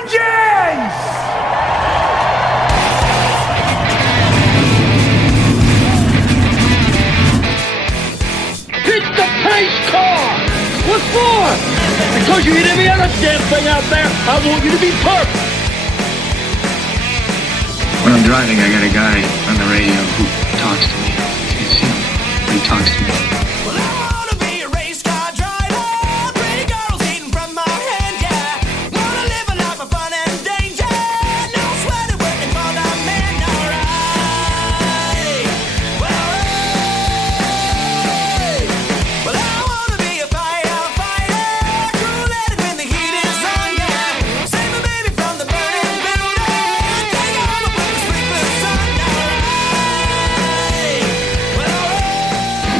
Vengeance! Hit the pace car! What for? Because you hit every other damn thing out there. I want you to be perfect. When I'm driving, I got a guy on the radio who talks to me. It's him. He talks to me. Well, I wanna be a race car driver. Pretty girls eating from my hand, yeah. Wanna live a life of fun and danger. No sweater working for the man, alright. Well, I wanna be a firefighter. Cool-headed when the heat is on, yeah. Save a baby from the burning building. Take all the work, sleepless sun, alright.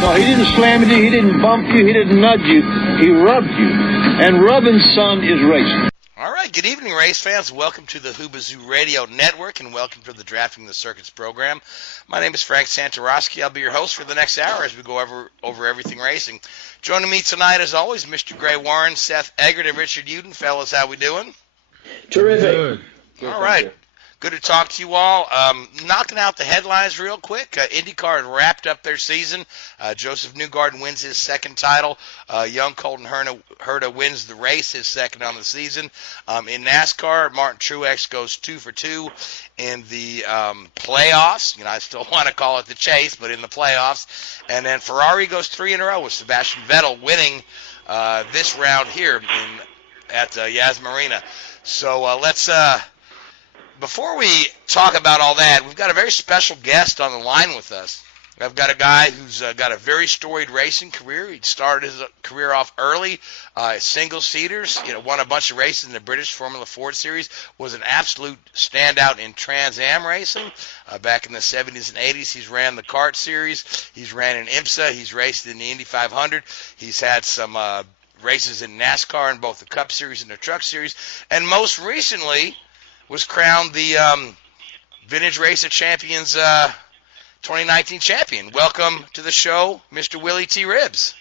No, he didn't slam you, he didn't bump you, he didn't nudge you, he rubbed you. And rubbing, son, is racing. All right, good evening, race fans. Welcome to the Hoobazoo Radio Network, and welcome to the Drafting the Circuits program. My name is Frank Santoroski. I'll be your host for the next hour as we go over everything racing. Joining me tonight, as always, Mr. Gray Warren, Seth, Eggert, and Richard Youden. Fellas, how we doing? Terrific. Good. All right. Good to talk to you all. Knocking out the headlines real quick. Indycar had wrapped up their season. Josef Newgarden wins his second title. Young Colton Herta wins the race, his second on the season. In NASCAR, Martin Truex goes 2 for 2 in the playoffs. You know, I still want to call it the chase, but in the playoffs. And then Ferrari goes 3 in a row with Sebastian Vettel winning this round here at Yas Marina. So let's... Before we talk about all that, we've got a very special guest on the line with us. I've got a guy who's got a very storied racing career. He started his career off early, single-seaters, won a bunch of races in the British Formula Ford Series, was an absolute standout in Trans Am racing. Back in the 70s and 80s, he's ran the kart series. He's ran in IMSA. He's raced in the Indy 500. He's had some races in NASCAR in both the Cup Series and the Truck Series. And most recently... was crowned the Vintage Race of Champions 2019 champion. Welcome to the show, Mr. Willy T. Ribbs.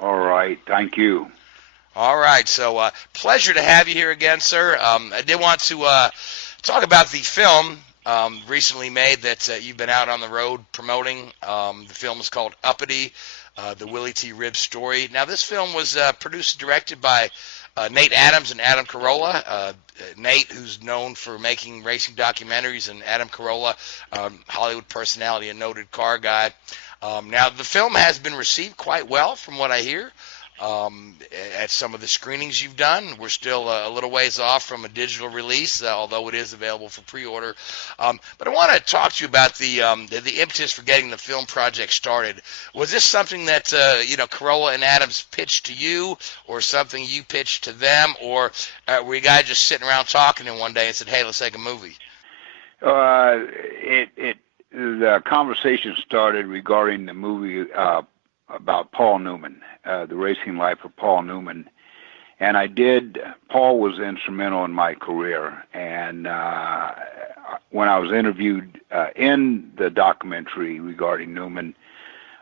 All right, thank you. All right, so pleasure to have you here again, sir. I did want to talk about the film recently made that you've been out on the road promoting. The film is called Uppity, the Willy T. Ribbs story. Now, this film was produced and directed by Nate Adams and Adam Carolla. Nate, who's known for making racing documentaries, and Adam Carolla, Hollywood personality, a noted car guy. Now, the film has been received quite well, from what I hear, at some of the screenings you've done. We're still a little ways off from a digital release, although it is available for pre-order. But I want to talk to you about the impetus for getting the film project started. Was this something that Carolla and Adams pitched to you, or something you pitched to them, or were you guys just sitting around talking and one day and said, "Hey, let's make a movie"? The conversation started regarding the movie about Paul Newman, the racing life of Paul Newman. And Paul was instrumental in my career. And when I was interviewed in the documentary regarding Newman,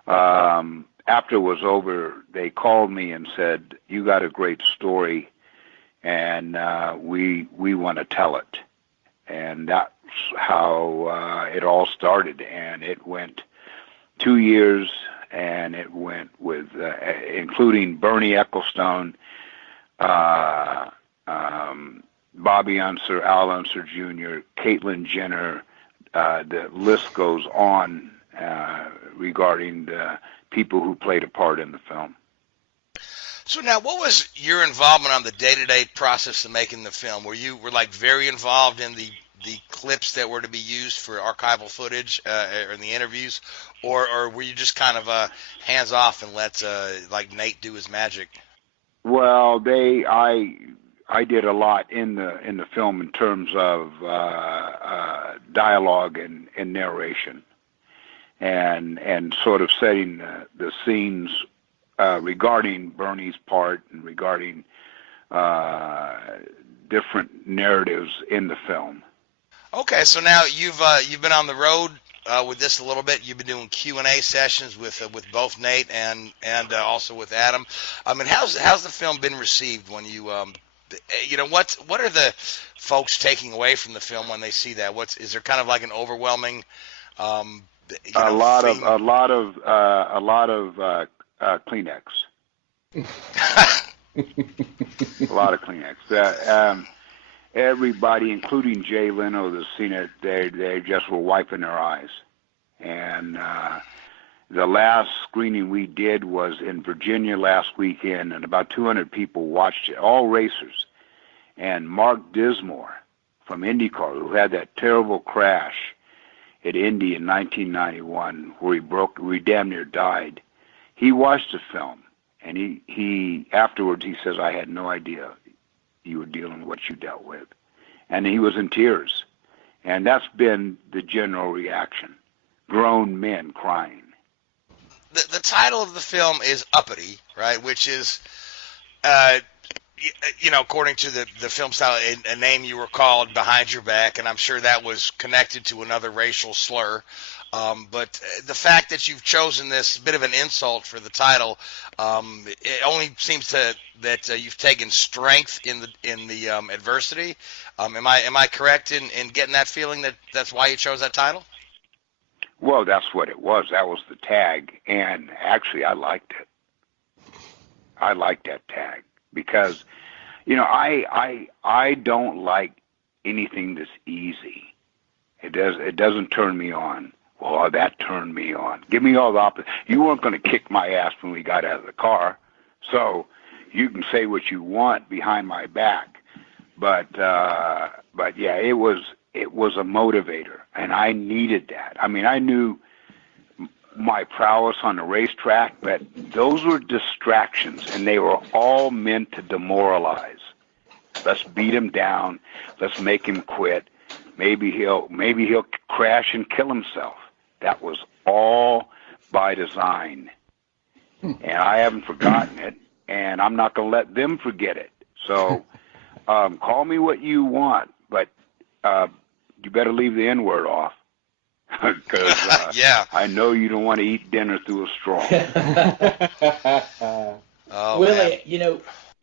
after it was over, they called me and said, "You got a great story, and we want to tell it." And that's how it all started. And it went 2 years, and it went with, including Bernie Ecclestone, Bobby Unser, Al Unser Jr., Caitlyn Jenner. The list goes on regarding the people who played a part in the film. So now, what was your involvement on the day-to-day process of making the film? Were very involved in the clips that were to be used for archival footage or in the interviews, or were you just kind of hands off and let Nate do his magic? Well, I did a lot in the film in terms of dialogue and narration, and sort of setting the scenes regarding Bernie's part and regarding different narratives in the film. Okay, so now you've been on the road with this a little bit. You've been doing Q&A sessions with both Nate and also with Adam. I mean, how's the film been received when you what are the folks taking away from the film when they see that? Is there kind of like an overwhelming, a lot of theme? a lot of Kleenex. A lot of Kleenex. Everybody, including Jay Leno, that's seen it, they just were wiping their eyes. And the last screening we did was in Virginia last weekend, and about 200 people watched it, all racers. And Mark Dismore from Indycar, who had that terrible crash at Indy in 1991, where he damn near died, he watched the film, and he afterwards he says, "I had no idea you were dealing with what you dealt with," and he was in tears. And that's been the general reaction: grown men crying. The title of the film is Uppity, right? Which is, according to the film style, a name you were called behind your back, and I'm sure that was connected to another racial slur. But the fact that you've chosen this bit of an insult for the title, it only seems that you've taken strength in the adversity. Am I correct in getting that feeling that that's why you chose that title? Well, that's what it was. That was the tag, and actually, I liked it. I liked that tag because, I don't like anything that's easy. It doesn't turn me on. Well, that turned me on. Give me all the opposite. You weren't going to kick my ass when we got out of the car, so you can say what you want behind my back. But yeah, it was a motivator, and I needed that. I mean, I knew my prowess on the racetrack, but those were distractions, and they were all meant to demoralize. Let's beat him down. Let's make him quit. Maybe he'll crash and kill himself. That was all by design, and I haven't forgotten it, and I'm not going to let them forget it. So call me what you want, but you better leave the N-word off, because yeah. I know you don't want to eat dinner through a straw. Willie,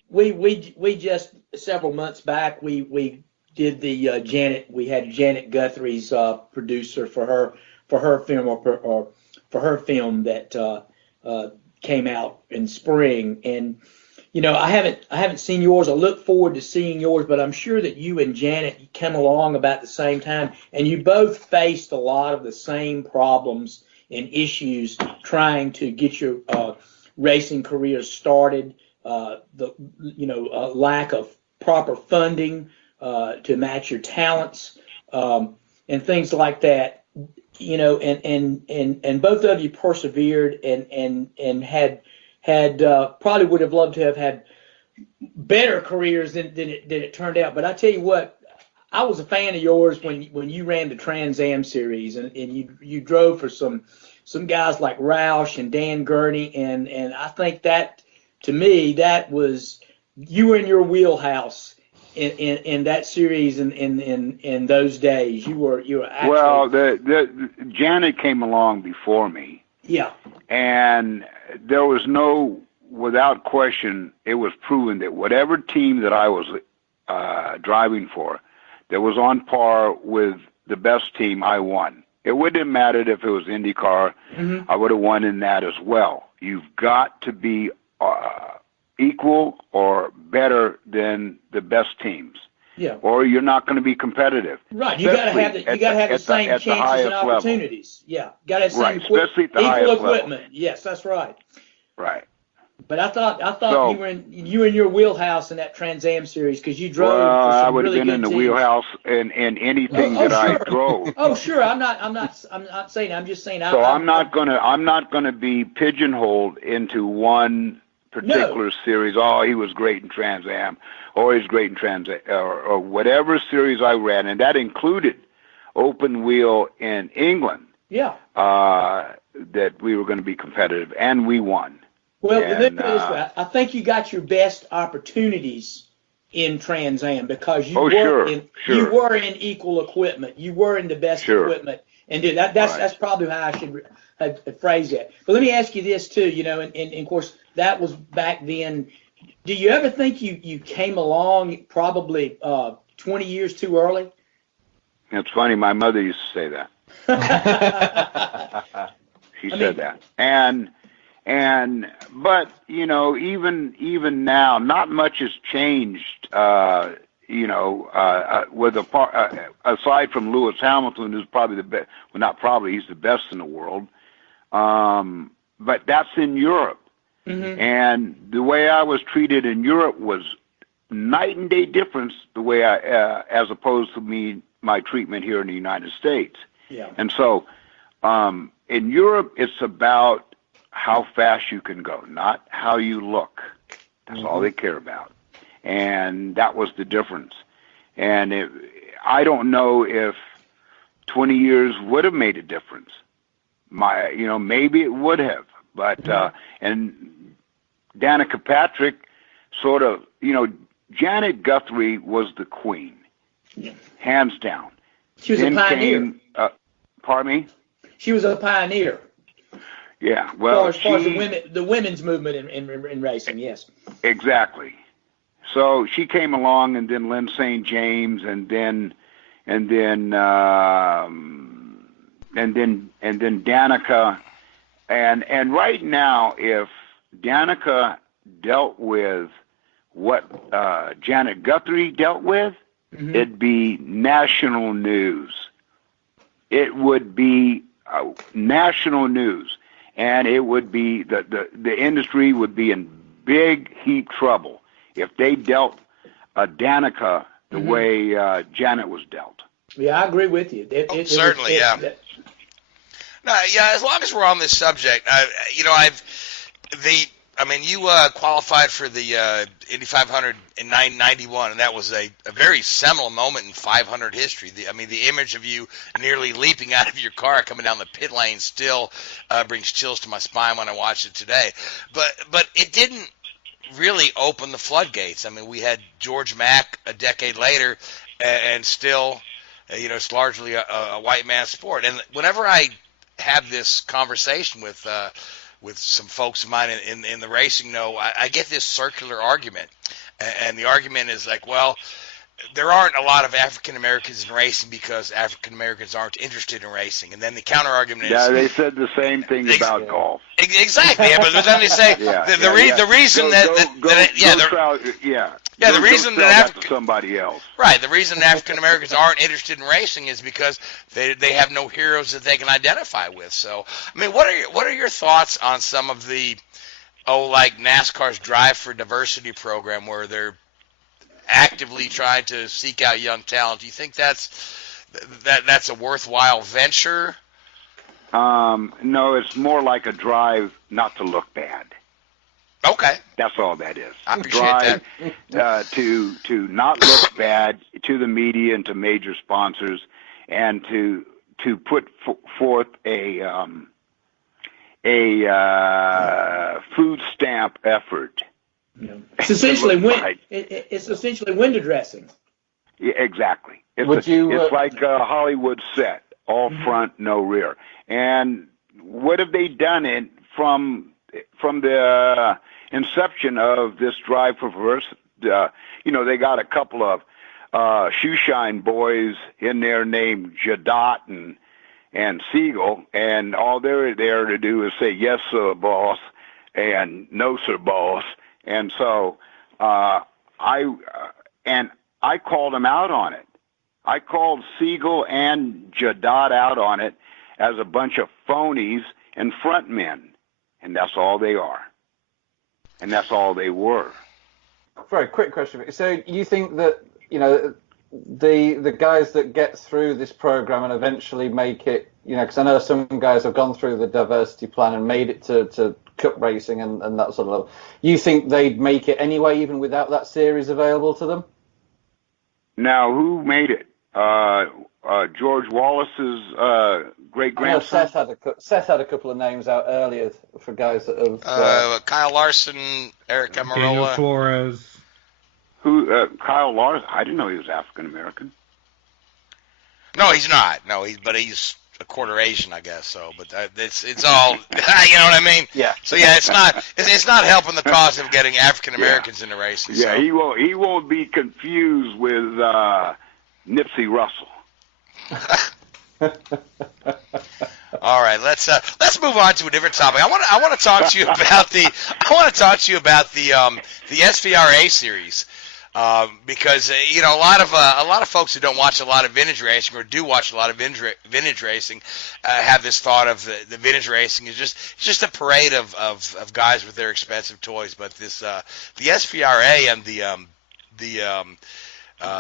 we just several months back we did the Janet. We had Janet Guthrie's producer for her film or for her film that came out in spring, and I haven't seen yours. I look forward to seeing yours, but I'm sure that you and Janet came along about the same time, and you both faced a lot of the same problems and issues trying to get your racing careers started. The lack of proper funding to match your talents and things like that. And both of you persevered and had probably would have loved to have had better careers than it turned out. But I tell you what, I was a fan of yours when you ran the Trans Am series, and you drove for some guys like Roush and Dan Gurney, and I think that, to me, that was, you were in your wheelhouse in that series in those days. You were actually, well, the Janet came along before me. Yeah. And there was without question, it was proven that whatever team that I was driving for, that was on par with the best team, I won. It wouldn't have mattered if it was IndyCar. Mm-hmm. I would have won in that as well. You've got to be equal or better than the best teams. Yeah. Or you're not going to be competitive. Right. You got to have the same chances and opportunities. Level. Yeah. Got to have right. Especially at the equal equipment. Level. Yes, that's right. Right. But I thought you were in your wheelhouse in that Trans Am series because you drove. Well, for some I would really have been in the teams. wheelhouse in anything that sure. I drove. Oh, sure. I'm not saying. I'm just saying. So I'm not gonna be pigeonholed into one particular series. Oh, he was great in Trans Am, or he's great in Trans Am, or whatever series I ran, and that included open wheel in England. Yeah. That we were going to be competitive, and we won. Well, let me put it this way. I think you got your best opportunities in Trans Am because you were in equal equipment. You were in the best equipment, and that's probably how I should phrase that. But let me ask you this too. And of course that was back then. do you ever think you came along probably 20 years too early? It's funny. My mother used to say that. She said that. But even now, not much has changed. With aside from Lewis Hamilton, who's probably the best. Well, not probably. He's the best in the world. But that's in Europe. Mm-hmm. And the way I was treated in Europe was night and day difference. The way as opposed to my treatment here in the United States. Yeah. And so, in Europe, it's about how fast you can go, not how you look. That's all they care about. And that was the difference. And I don't know if 20 years would have made a difference. Maybe it would have. But, and Danica Patrick sort of, Janet Guthrie was the queen, hands down. She was a pioneer. Pardon me? She was a pioneer. Yeah, well, as far as the women's movement in racing, yes. Exactly. So she came along, and then Lynn St. James, and then Danica, and right now, if Danica dealt with what Janet Guthrie dealt with, it'd be national news. It would be national news, and it would be the industry would be in big heap trouble if they dealt Danica the way Janet was dealt. Yeah, I agree with you. Certainly, yeah. No, yeah. As long as we're on this subject, you qualified for the Indy 500 in 1991, and that was a very seminal moment in 500 history. The image of you nearly leaping out of your car coming down the pit lane still brings chills to my spine when I watch it today. But it didn't really open the floodgates. We had George Mack a decade later, and still, it's largely a white man's sport. And whenever I have this conversation with some folks of mine in the racing I get this circular argument. And the argument is like, well, there aren't a lot of African Americans in racing because African Americans aren't interested in racing. And then the counter argument is... Yeah, they said the same thing about golf. Exactly. Yeah, but then they say the reason the reason that somebody else. Right. The reason African Americans aren't interested in racing is because they have no heroes that they can identify with. So, what are your thoughts on some of the like NASCAR's Drive for Diversity program, where they're actively trying to seek out young talent? Do you think that's a worthwhile venture? No, it's more like a drive not to look bad. Okay. That's all that is. I appreciate that. To not look bad to the media and to major sponsors, and to put forth a food stamp effort. Yeah. It's essentially window dressing. Yeah, exactly. It's like a Hollywood set, all front, no rear. And what have they done from the inception of this drive for diversity? They got a couple of shoeshine boys in there named Jadot and Siegel, and all they're there to do is say yes, sir, boss, and no, sir, boss. And so I called them out on it. I called Siegel and Jadot out on it as a bunch of phonies and front men, and that's all they are, and that's all they were. Very quick question. So you think that the guys that get through this program and eventually make it, because I know some guys have gone through the diversity plan and made it to cup racing and that sort of level. You think they'd make it anyway, even without that series available to them? Now, who made it? George Wallace's great-grandson? Seth had a couple of names out earlier for guys that have... Kyle Larson, Eric Amarola. Daniel Flores. Who? Kyle Larson? I didn't know he was African-American. No, he's not. No, but he's a quarter Asian, I guess. So, but it's all you know what I mean. Yeah. So yeah, it's not helping the cause of getting African Americans into racing. Yeah, so. he won't be confused with Nipsey Russell. All right, let's move on to a different topic. I want to talk to you about the SVRA series. Because you know a lot of folks who don't watch a lot of vintage racing or do watch a lot of vintage racing have this thought of the vintage racing is just a parade of guys with their expensive toys. But this the SVRA and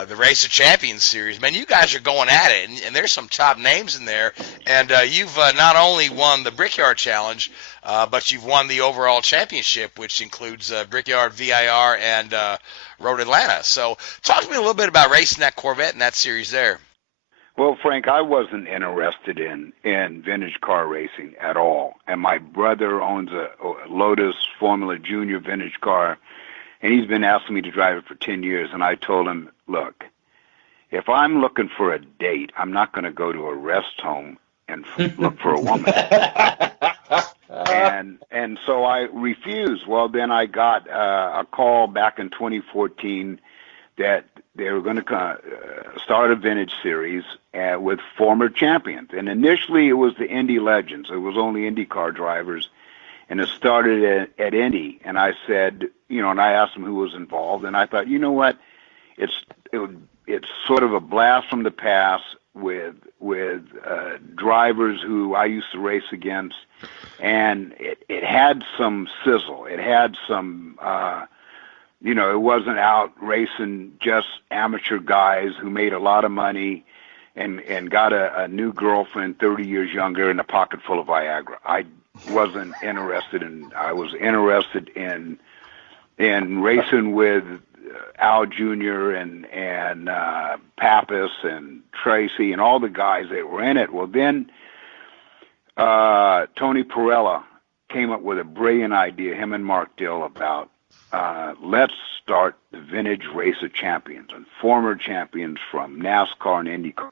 the Race of Champions series, man, you guys are going at it, and there's some top names in there. And you've not only won the Brickyard Challenge, but you've won the overall championship, which includes Brickyard, VIR, and Road Atlanta. So talk to me a little bit about racing that Corvette in that series there. Well, Frank, I wasn't interested in vintage car racing at all. And my brother owns a Lotus Formula Junior vintage car, and he's been asking me to drive it for 10 years. And I told him, look, if I'm looking for a date, I'm not going to go to a rest home and look for a woman. And so I refused. Well, then I got a call back in 2014 that they were going to start a vintage series with former champions. And initially it was the Indy legends. It was only Indycar drivers. And it started at Indy. And I said, you know, and I asked them who was involved. And I thought, you know what? It's sort of a blast from the past with drivers who I used to race against. And it had some sizzle. It had some, you know, it wasn't out racing just amateur guys who made a lot of money and got a new girlfriend 30 years younger and a pocket full of Viagra. I wasn't interested in. I was interested in racing with Al Jr. and Pappas and Tracy and all the guys that were in it. Well, then Tony Perella came up with a brilliant idea, him and Mark Dill, about let's start the vintage Race of Champions and former champions from NASCAR and IndyCar.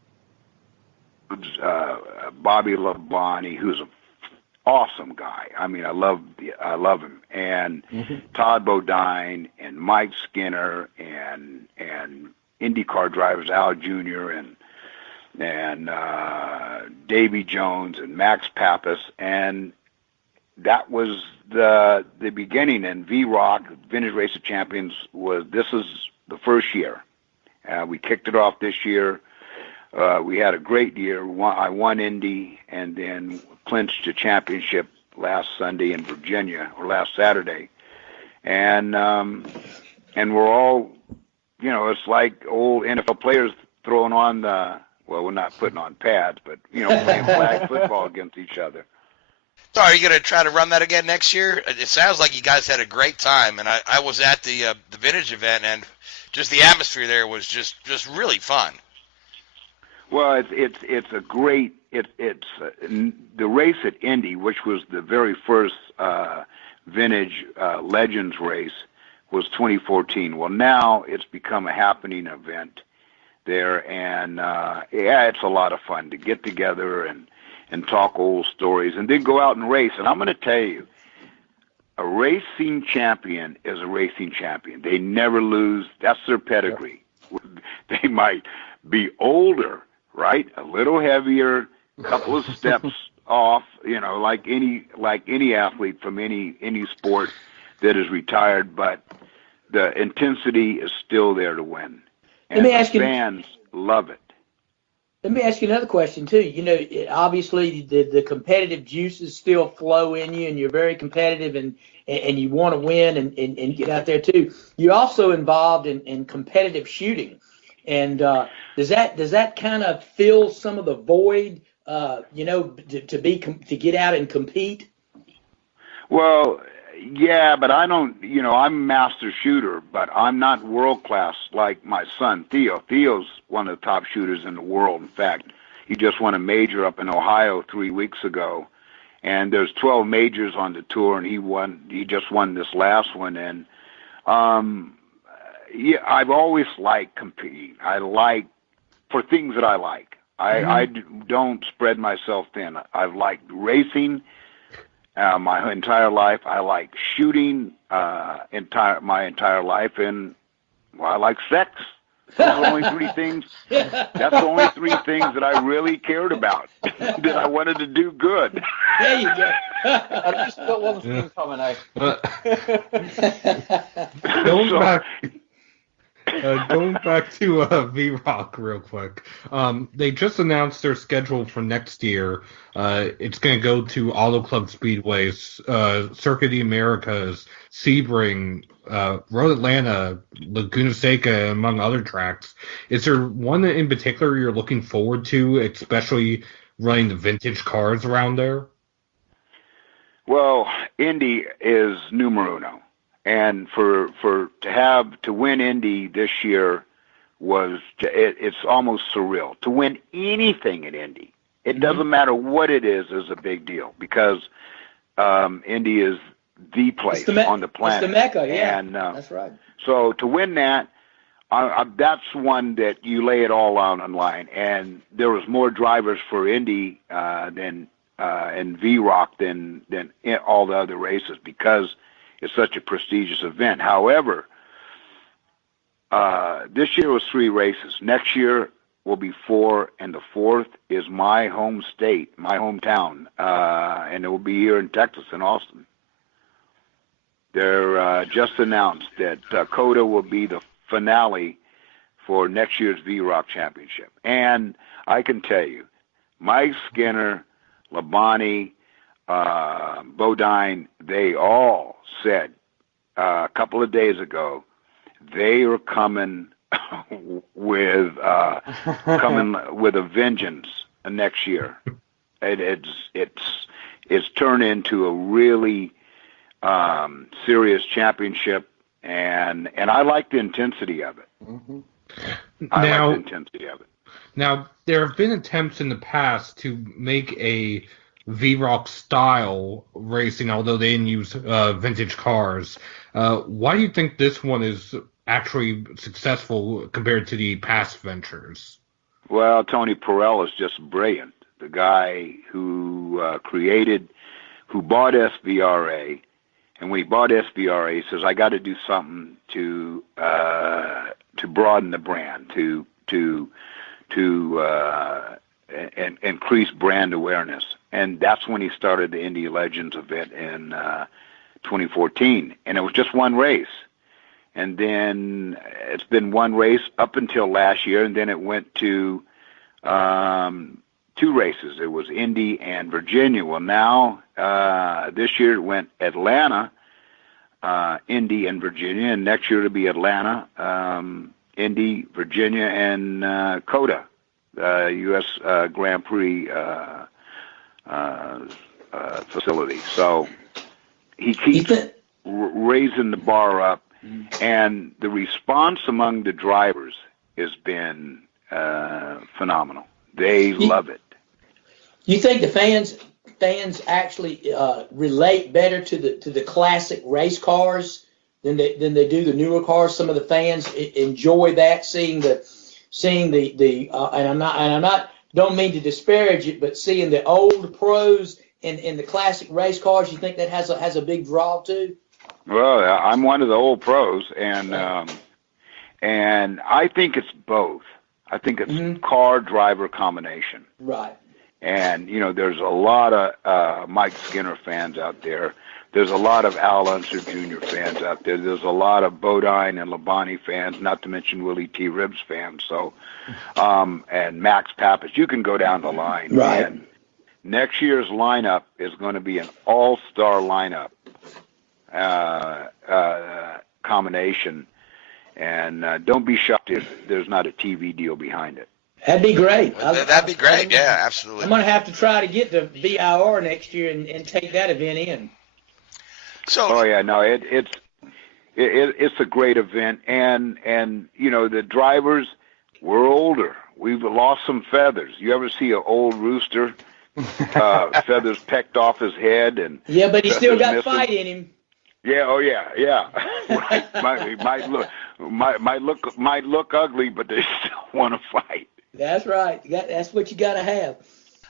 Bobby Labonte, who's an awesome guy. I mean, I love him. And Todd Bodine and Mike Skinner and IndyCar drivers Al Jr. and Davy Jones and Max Pappas, and that was the beginning. And VROC, Vintage Race of Champions, this is the first year. We kicked it off this year. We had a great year. I won Indy and then clinched a championship last Sunday in Virginia, or last Saturday. And we're all, you know, it's like old NFL players throwing on well, we're not putting on pads, but, you know, playing flag football against each other. So are you going to try to run that again next year? It sounds like you guys had a great time, and I was at the vintage event, and just the atmosphere there was just really fun. Well, it's a great it's the race at Indy, which was the very first vintage Legends race, was 2014. Well, now it's become a happening event there, and yeah, it's a lot of fun to get together and talk old stories and then go out and race. And I'm going to tell you, a racing champion is a racing champion. They never lose. That's their pedigree. They might be older, right? A little heavier, a couple of steps off, you know, like any athlete from any sport that is retired, but the intensity is still there to win. And the fans love it. Let me ask you another question, too. You know, obviously the competitive juices still flow in you, and you're very competitive, and you want to win and get out there, too. You're also involved in competitive shooting. And does that kind of fill some of the void, you know, to get out and compete? Well, yeah, but I don't, you know, I'm a master shooter, but I'm not world class like my son, Theo. Theo's one of the top shooters in the world. In fact, he just won a major up in Ohio 3 weeks ago. And there's 12 majors on the tour, and he just won this last one. And yeah, I've always liked competing. I like, for things that I like. I don't spread myself thin. I've liked racing my entire life. I like shooting my entire life, and I like sex. Those are the only three things. That's the only three things that I really cared about. That I wanted to do good. There you go. I've just got one thing, Tom and Going back to VROC real quick. They just announced their schedule for next year. It's going to go to Auto Club Speedways, Circuit de Americas, Sebring, Road Atlanta, Laguna Seca, among other tracks. Is there one in particular you're looking forward to, especially running the vintage cars around there? Well, Indy is numero uno. And to win Indy this year it's almost surreal. To win anything at Indy, it doesn't matter what it is a big deal, because Indy is the place on the planet. It's the Mecca, yeah. And, that's right. So to win that, that's one that you lay it all out on line. And there was more drivers for Indy and VROC than all the other races, because it's such a prestigious event. However, this year was 3 races. Next year will be 4, and the 4th is my home state, my hometown, and it will be here in Texas, in Austin. They're just announced that COTA will be the finale for next year's VROC Championship. And I can tell you, Mike Skinner, Labonte, Bodine, they all said a couple of days ago they were coming with a vengeance next year. It's turned into a really serious championship, and I like the intensity of it. Mm-hmm. I like the intensity of it. Now, there have been attempts in the past to make a VROC style racing, although they didn't use vintage cars. Why do you think this one is actually successful compared to the past ventures? Well, Tony Perel is just brilliant. The guy who bought SVRA, and when he bought SVRA, he says, I got to do something to broaden the brand, to increase brand awareness. And that's when he started the Indy Legends event in 2014. And it was just one race. And then it's been one race up until last year, and then it went to 2 races. It was Indy and Virginia. Well, now this year it went Atlanta, Indy and Virginia, and next year it'll be Atlanta, Indy, Virginia, and COTA, U.S. Grand Prix facility. So he keeps raising the bar up, and the response among the drivers has been phenomenal. They love it. You think the fans actually relate better to the classic race cars than they do the newer cars? Some of the fans enjoy that, seeing the and I'm not don't mean to disparage it, but seeing the old pros in the classic race cars. You think that has a big draw too? Well, I'm one of the old pros, and I think it's both. I think it's car driver combination. Right. And, there's a lot of Mike Skinner fans out there. There's a lot of Al Unser Jr. fans out there. There's a lot of Bodine and Labonte fans, not to mention Willy T. Ribs fans. So, and Max Pappas. You can go down the line. Right. And next year's lineup is going to be an all-star lineup combination. And don't be shocked if there's not a TV deal behind it. That'd be great. That'd be great. Yeah, absolutely. I'm going to have to try to get to VIR next year and take that event in. So. Oh yeah, no, it's a great event, and the drivers, we're older. We've lost some feathers. You ever see an old rooster, feathers pecked off his head, and yeah, but he still got missing? fight in him. Yeah, oh yeah. Might look ugly, but they still want to fight. That's right. That's what you got to have.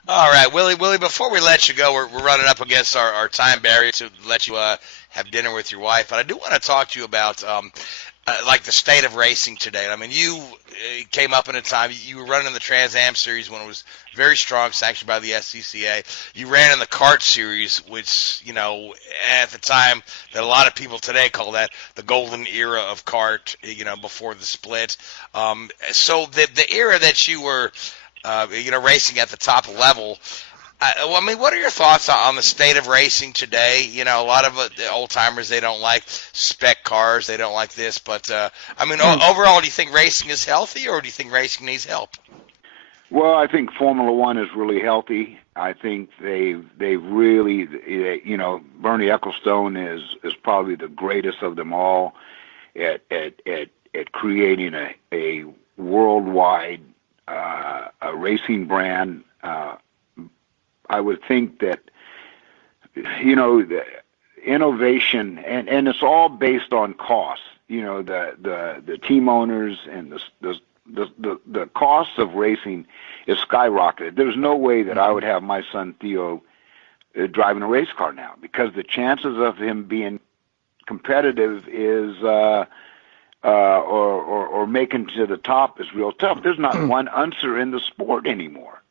All right, Willie, before we let you go, we're running up against our time barrier to let you have dinner with your wife. But I do want to talk to you about like the state of racing today. I mean, you came up in a time, you were running the Trans Am Series when it was very strong, sanctioned by the SCCA. You ran in the Kart Series, which, you know, at the time that a lot of people today call that the golden era of kart, you know, before the split. So the era that you were racing at the top level. I mean, what are your thoughts on the state of racing today? You know, a lot of the old timers, they don't like spec cars, they don't like this. But I mean, overall, do you think racing is healthy, or do you think racing needs help? Well, I think Formula One is really healthy. I think they really, you know, Bernie Ecclestone is probably the greatest of them all at creating a worldwide a racing brand. I would think that, you know, the innovation, and it's all based on cost. You know, the team owners and the cost of racing is skyrocketed. There's no way that I would have my son Theo driving a race car now, because the chances of him being competitive is or making to the top is real tough. There's not one unser in the sport anymore.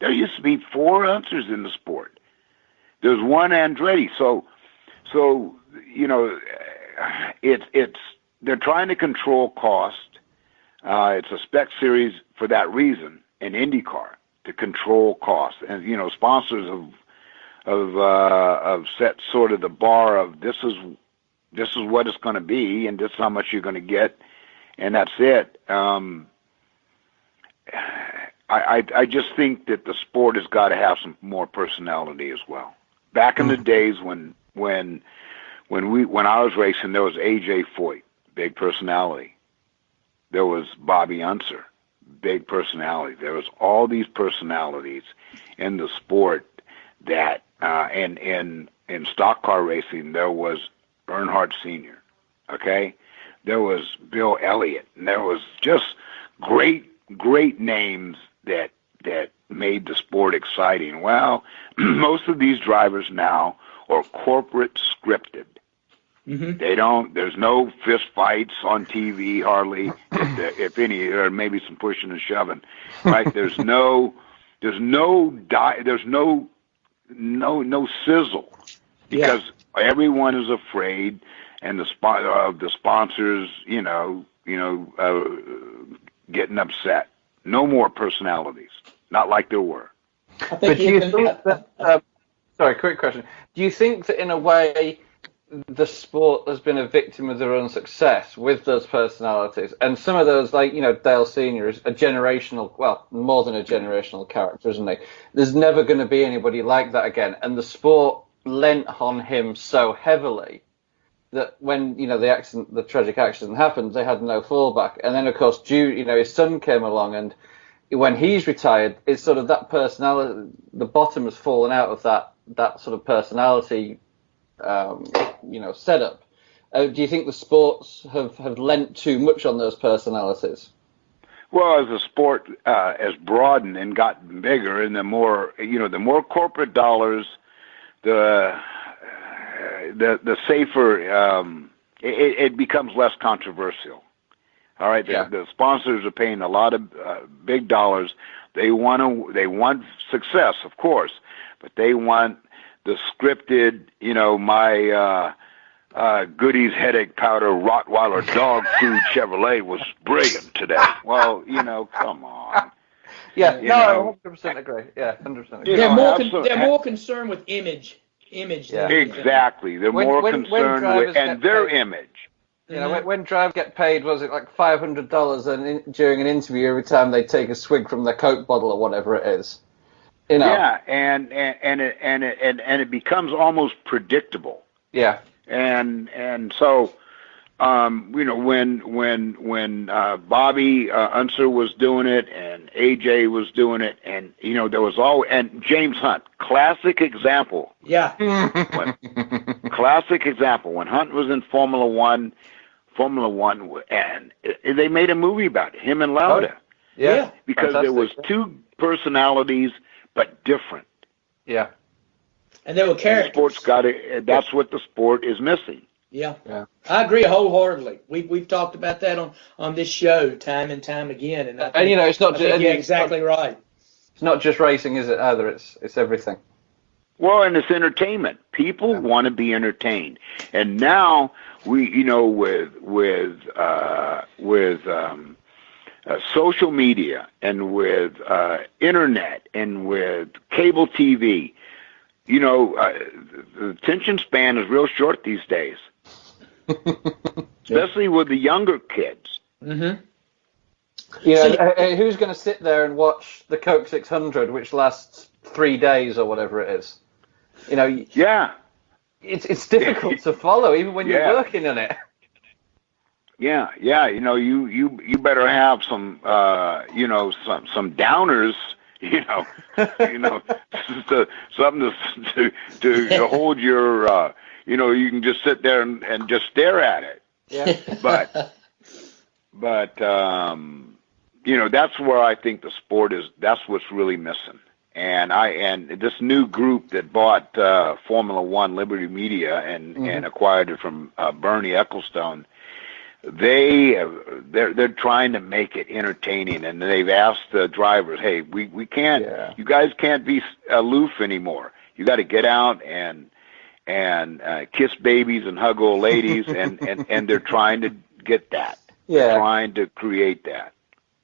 There used to be 4 unsers in the sport. There's one Andretti. So you know, it's they're trying to control cost. It's a spec series for that reason, an IndyCar, to control cost. And you know, sponsors have set sort of the bar of this is what it's going to be, and this is how much you're going to get, and that's it. I just think that the sport has got to have some more personality as well. Back in the days when I was racing, there was A.J. Foyt, big personality. There was Bobby Unser, big personality. There was all these personalities in the sport that, and in stock car racing, there was Earnhardt Sr., okay? There was Bill Elliott, and there was just great names that made the sport exciting. Well, most of these drivers now are corporate scripted. Mm-hmm. There's no fist fights on TV hardly, if any, or maybe some pushing and shoving, right? There's no sizzle, because everyone is afraid, and the sponsors, getting upset. No more personalities, not like there were. But do you think that? Sorry, quick question. Do you think that in a way the sport has been a victim of their own success with those personalities, and some of those, like Dale Sr. is a generational, well, more than a generational character, isn't he? There's never going to be anybody like that again, and the sport lent on him so heavily that when the tragic accident happened, they had no fallback. And then of course, his son came along, and when he's retired, it's sort of that personality. The bottom has fallen out of that sort of personality, setup. Do you think the sports have lent too much on those personalities? Well, as the sport has broadened and gotten bigger, and the more corporate dollars, the safer it becomes less controversial. All right, the sponsors are paying a lot of big dollars. They want success, of course, but they want the scripted. My Goodies headache powder Rottweiler dog food Chevrolet was brilliant today. Well, come on. Yeah, no, I 100% agree. Yeah, 100% agree. They're more concerned with image. Yeah. Exactly. They're more concerned with their image. When drivers get paid, was it like $500 during an interview every time they take a swig from their Coke bottle or whatever it is? Yeah, and it becomes almost predictable. Yeah. And so when Bobby Unser was doing it, and AJ was doing it, and there was and James Hunt, classic example. Yeah. Classic example when Hunt was in Formula One, and they made a movie about it, him and Lauda. Yeah. Because there was Fantastic. two personalities, but different. Yeah. And there were And the characters. sport's got it. That's what the sport is missing. Yeah. Yeah. I agree wholeheartedly. We've talked about that on this show time and time again. And I think, And you know, it's not I just think you're exactly right. It's not just racing, is it? Either it's everything. Well, and it's entertainment. People want to be entertained, and now we, you know, with social media and with internet and with cable TV, you know, the attention span is real short these days, especially with the younger kids. Mm-hmm. You know, who's going to sit there and watch the Coke 600, which lasts 3 days or whatever it is? You know, Yeah. it's difficult to follow even when you're working on it. Yeah, you know, you better have some, you know, some downers, you know, something to hold your, you know, you can just sit there and just stare at it. Yeah. But you know, that's where I think the sport is. That's what's really missing. And this new group that bought Formula One Liberty Media and acquired it from Bernie Ecclestone. They're trying to make it entertaining, and they've asked the drivers, hey, we can't, you guys can't be aloof anymore. You got to get out and kiss babies and hug old ladies, and they're trying to get that. Yeah. They're trying to create that.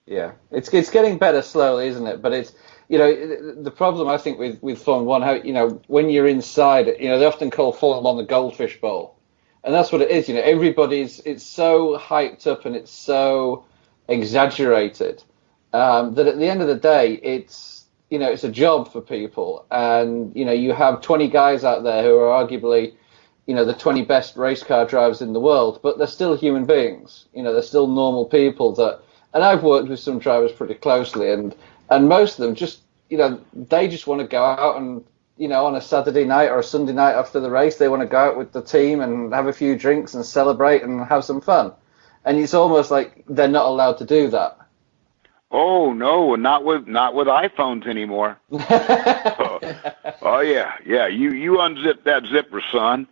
Yeah, it's getting better slowly, isn't it? But it's, you know, the problem I think with Formula One, how, you know, when you're inside it, you know, they often call Formula One the goldfish bowl. And that's what it is, you know, it's so hyped up and it's so exaggerated that at the end of the day, it's, you know, it's a job for people. And, you know, you have 20 guys out there who are arguably, you know, the 20 best race car drivers in the world, but they're still human beings. You know, they're still normal people that, and I've worked with some drivers pretty closely, and most of them just, you know, they just want to go out and, you know, on a Saturday night or a Sunday night after the race, they want to go out with the team and have a few drinks and celebrate and have some fun. And it's almost like they're not allowed to do that. Oh no, not with iPhones anymore. Oh yeah, you unzip that zipper, son.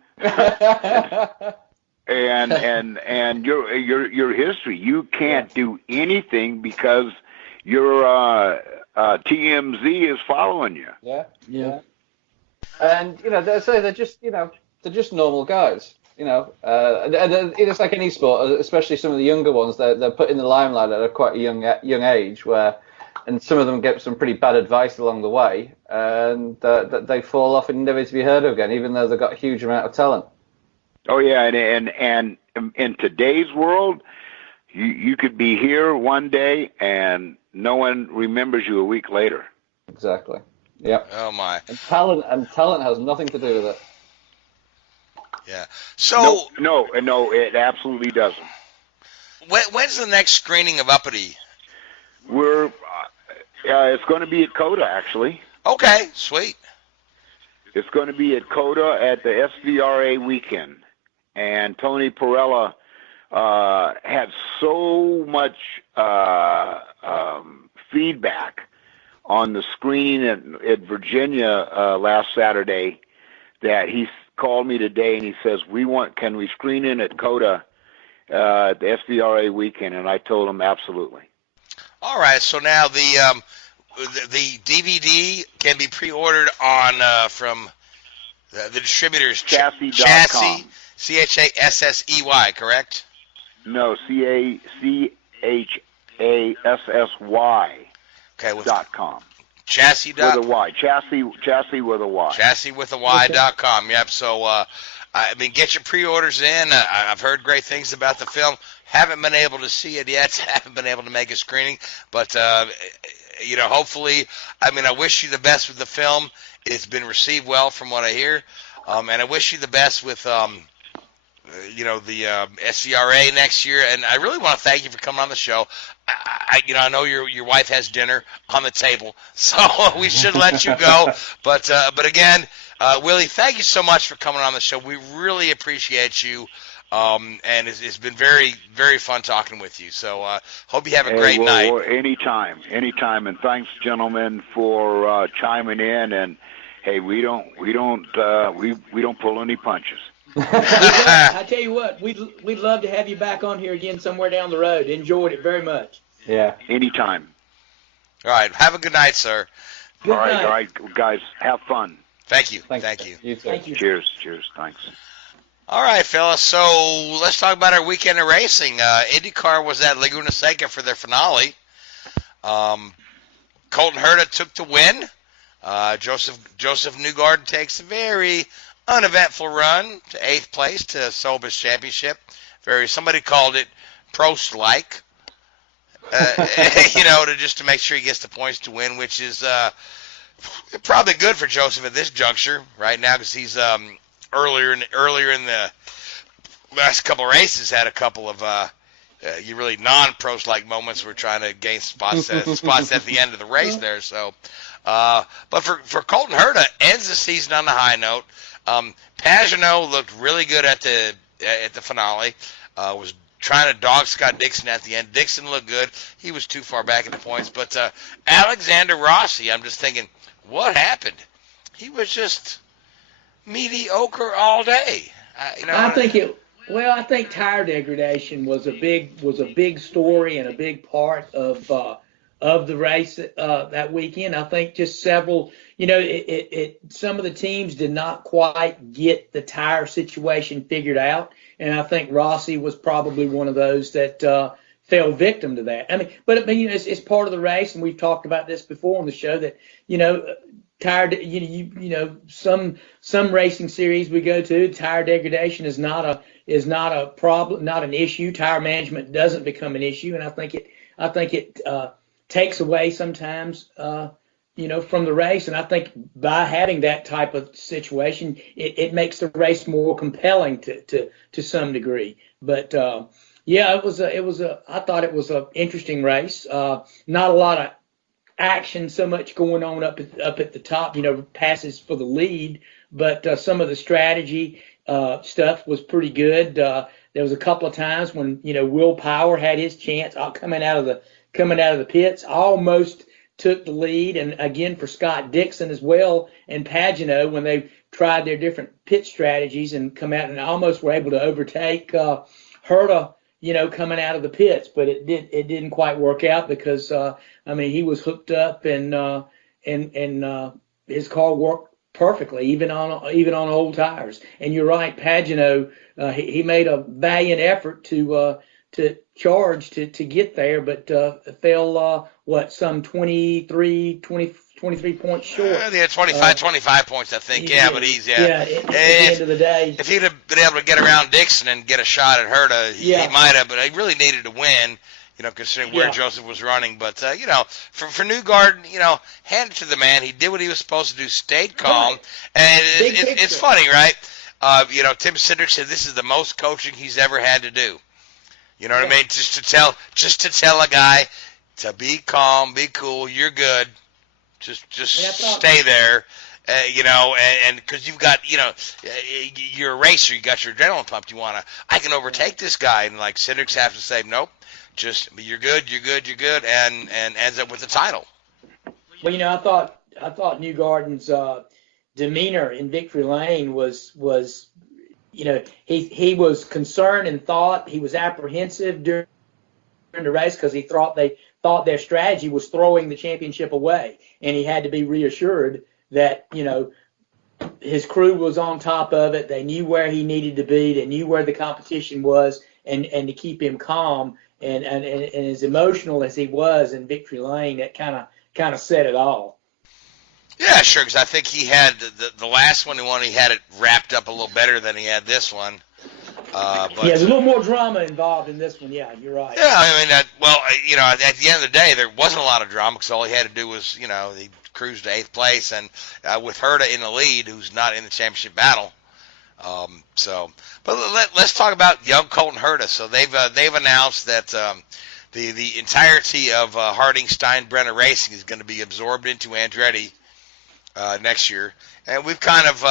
and your history. You can't do anything because your TMZ is following you. Yeah. And you know, they're just, you know, they're just normal guys. You know, and it's like any sport, especially some of the younger ones. They're put in the limelight at a quite a young age, and some of them get some pretty bad advice along the way, and they fall off and never to be heard of again, even though they've got a huge amount of talent. Oh yeah, and in today's world, you could be here one day and no one remembers you a week later. Exactly. Yeah. Oh my. And talent has nothing to do with it. Yeah. So no, it absolutely doesn't. When's the next screening of Uppity? We're it's going to be at COTA actually. Okay, sweet. It's going to be at COTA at the SVRA weekend, and Tony Perella had so much feedback on the screening at Virginia last Saturday that he called me today and he says, can we screen in at COTA at the SVRA weekend? And I told him absolutely. All right, so now the DVD can be pre-ordered on from the distributors. Chassis.com. Chassis, CHASSEY, correct? No, CHASSY. Okay, .com. Chassis. With a Y. Chassis with a Y. Chassis with a Y.com. Yep. So, I mean, get your pre-orders in. I've heard great things about the film. Haven't been able to see it yet. Haven't been able to make a screening. But, you know, hopefully, I mean, I wish you the best with the film. It's been received well from what I hear. And I wish you the best with, you know, the SVRA next year. And I really want to thank you for coming on the show. I know your wife has dinner on the table, so we should let you go. But again, Willy, thank you so much for coming on the show. We really appreciate you. And it's been very, very fun talking with you. So hope you have a great night. Well, anytime. And thanks, gentlemen, for chiming in. And hey, we don't pull any punches. I tell you what, we'd love to have you back on here again somewhere down the road. Enjoyed it very much. Yeah. Anytime. All right. Have a good night, sir. Good all night. right, guys. Have fun. Thank you. Thanks. Thank you. You too. Thank you. Cheers. Thanks. All right, fellas. So let's talk about our weekend of racing. IndyCar was at Laguna Seca for their finale. Colton Herta took the win. Josef Newgarden takes a very uneventful run to 8th place to Sobis Championship. Somebody called it Prost-like. To make sure he gets the points to win, which is probably good for Josef at this juncture right now, because he's earlier in the last couple of races had a couple of really non-Prost-like moments. We're trying to gain spots at the end of the race there. So, but for Colton Herta, ends the season on the high note. Pagenaud looked really good at the finale. Was trying to dog Scott Dixon at the end. Dixon looked good. He was too far back in the points. But Alexander Rossi, I'm just thinking, what happened? He was just mediocre all day. I think tire degradation was a big story and a big part of the race that weekend. I think just several, some of the teams did not quite get the tire situation figured out. And I think Rossi was probably one of those that fell victim to that. It's part of the race, and we've talked about this before on the show that some racing series we go to, tire degradation is not a problem, not an issue. Tire management doesn't become an issue, and I think it takes away sometimes from the race. And I think by having that type of situation, it makes the race more compelling to some degree. But I thought it was an interesting race. Not a lot of action so much going on up at the top, passes for the lead, but some of the strategy stuff was pretty good. There was a couple of times when Will Power had his chance coming out of the pits, almost took the lead, and again for Scott Dixon as well, and Pagenaud when they tried their different pit strategies and come out and almost were able to overtake Herta, coming out of the pits, but it didn't quite work out because he was hooked up and his car worked perfectly, even on old tires. And you're right, Pagenaud, he made a valiant effort to charge to get there, but fell some 23 points short. Yeah, 25 points, I think. But he's at the end of the day, if he'd have been able to get around Dixon and get a shot at Herta, he might have. But he really needed to win, considering where Josef was running. But for Newgarden, hand it to the man. He did what he was supposed to do. Stayed calm, right. And it's funny, right? Tim Cindric said this is the most coaching he's ever had to do. You know what I mean? Just to tell a guy to be calm, be cool, you're good. Just stay there, and because you've got, you're a racer, you got your adrenaline pumped. I can overtake this guy, and like Cindric have to say, nope, just you're good, and ends up with the title. Well, I thought Newgarden's demeanor in victory lane was he was concerned and thought he was apprehensive during the race because he thought their strategy was throwing the championship away, and he had to be reassured that his crew was on top of it. They knew where he needed to be. They knew where the competition was, and to keep him calm and as emotional as he was in victory lane, that kind of said it all. Yeah, sure, because I think he had the last one he won, he had it wrapped up a little better than he had this one. But there's a little more drama involved in this one. Yeah, you're right. Yeah, at the end of the day, there wasn't a lot of drama because all he had to do was, he cruised to 8th place, and with Herta in the lead, who's not in the championship battle. But let's talk about young Colton Herta. So they've announced that the entirety of Harding Steinbrenner Racing is going to be absorbed into Andretti next year, and we've kind of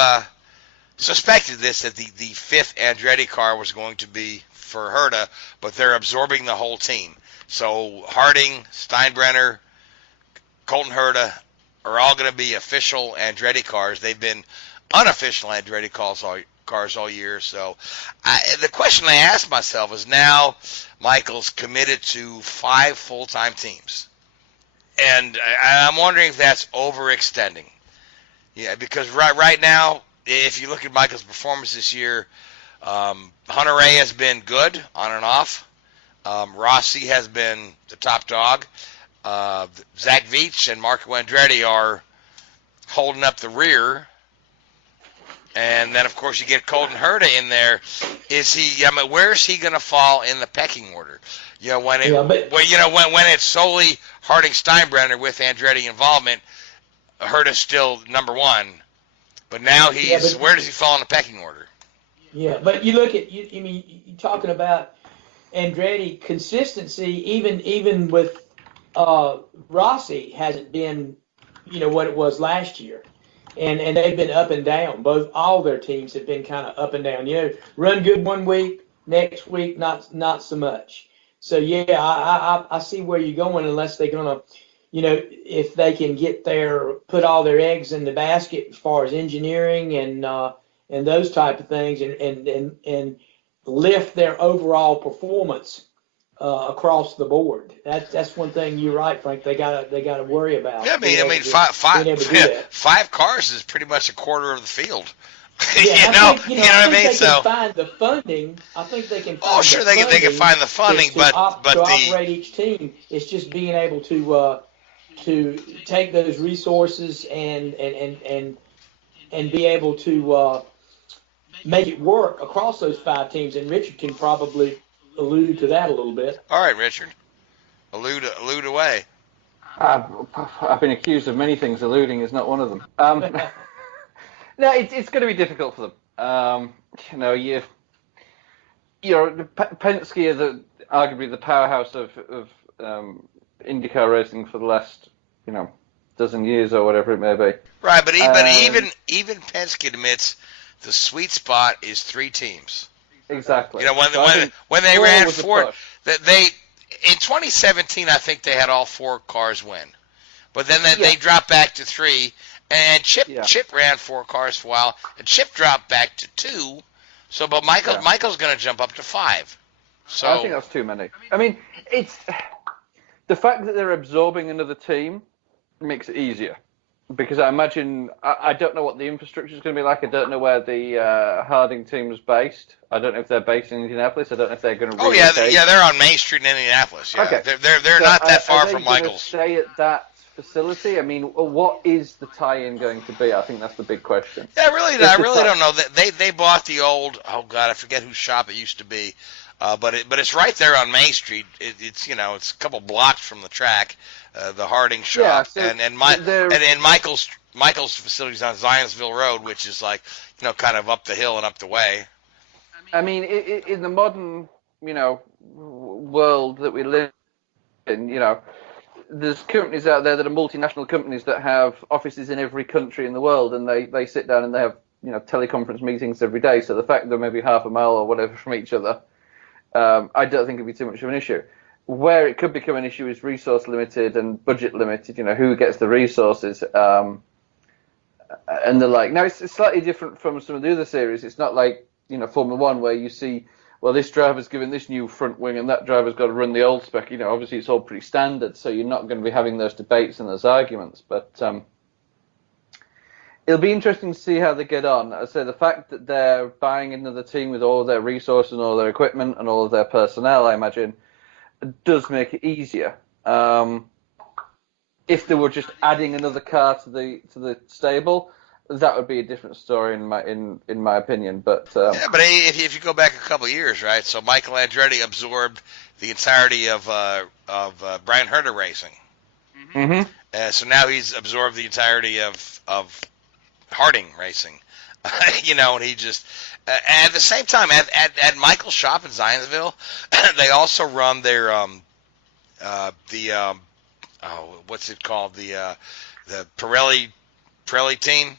suspected this, that the fifth Andretti car was going to be for Herta, but they're absorbing the whole team. So Harding, Steinbrenner, Colton Herta are all going to be official Andretti cars. They've been unofficial Andretti cars all year. So the question I asked myself is, now Michael's committed to 5 full-time teams. And I'm wondering if that's overextending. Yeah, because right now, if you look at Michael's performance this year, Hunter Ray has been good on and off. Rossi has been the top dog. Zach Veach and Marco Andretti are holding up the rear. And then, of course, you get Colton Herta in there. Where is he going to fall in the pecking order? When it's solely Harding Steinbrenner with Andretti involvement, Herta's still number one. But now where does he fall in the pecking order? Yeah, but you look at you're talking about Andretti consistency. Even with Rossi hasn't been what it was last year, and they've been up and down. All their teams have been kind of up and down. Run good one week, next week not so much. So yeah, I see where you're going, unless they're gonna, if they can put all their eggs in the basket as far as engineering and those type of things, and lift their overall performance across the board. That's one thing. You're right, Frank. They gotta worry about. Yeah, five cars is pretty much a quarter of the field. Yeah, I mean? They So can find the funding. I think they can. Find they can find the funding, but operate each team. It's just being able to take those resources and be able to make it work across those 5 teams. And Richard can probably allude to that a little bit. All right, Richard, allude away. I've been accused of many things. Alluding is not one of them. No, it's going to be difficult for them. Penske is arguably the powerhouse of IndyCar racing for the last dozen years or whatever it may be. Right, but even Penske admits the sweet spot is 3 teams. Exactly. When they ran 4, they in 2017, I think they had all 4 cars win, but then they dropped back to 3. And Chip ran 4 cars for a while, and Chip dropped back to 2. So, but Michael's going to jump up to 5. So I think that's too many. I mean, it's the fact that they're absorbing another team makes it easier, because I imagine I don't know what the infrastructure is going to be like. I don't know where the Harding team is based. I don't know if they're based in Indianapolis. I don't know if they're going to. They're on Main Street in Indianapolis. Yeah, okay. They're not that far from Michael's. Stay at that facility? I mean, what is the tie-in going to be? I think that's the big question. Yeah, I really don't know. They bought the old, I forget whose shop it used to be, but it's right there on Main Street. It's it's a couple blocks from the track, the Harding shop, and Michael's facilities on Zionsville Road, which is like kind of up the hill and up the way. I mean, in the modern world that we live in, there's companies out there that are multinational companies that have offices in every country in the world, and they sit down and they have teleconference meetings every day. So the fact they're maybe half a mile or whatever from each other, I don't think it'd be too much of an issue. Where it could become an issue is resource limited and budget limited. Who gets the resources and the like. Now it's slightly different from some of the other series. It's not like Formula One where you see, well, this driver's given this new front wing and that driver's got to run the old spec. Obviously it's all pretty standard, so you're not going to be having those debates and those arguments. But it'll be interesting to see how they get on. I say the fact that they're buying another team with all of their resources and all their equipment and all of their personnel, I imagine, does make it easier. If they were just adding another car to the stable, that would be a different story in my opinion. But but if you go back a couple of years, right? So Michael Andretti absorbed the entirety of Brian Herta Racing. Mm-hmm. So now he's absorbed the entirety of Harding Racing. And he just at the same time at Michael's shop in Zionsville, they also run their what's it called, the Pirelli team.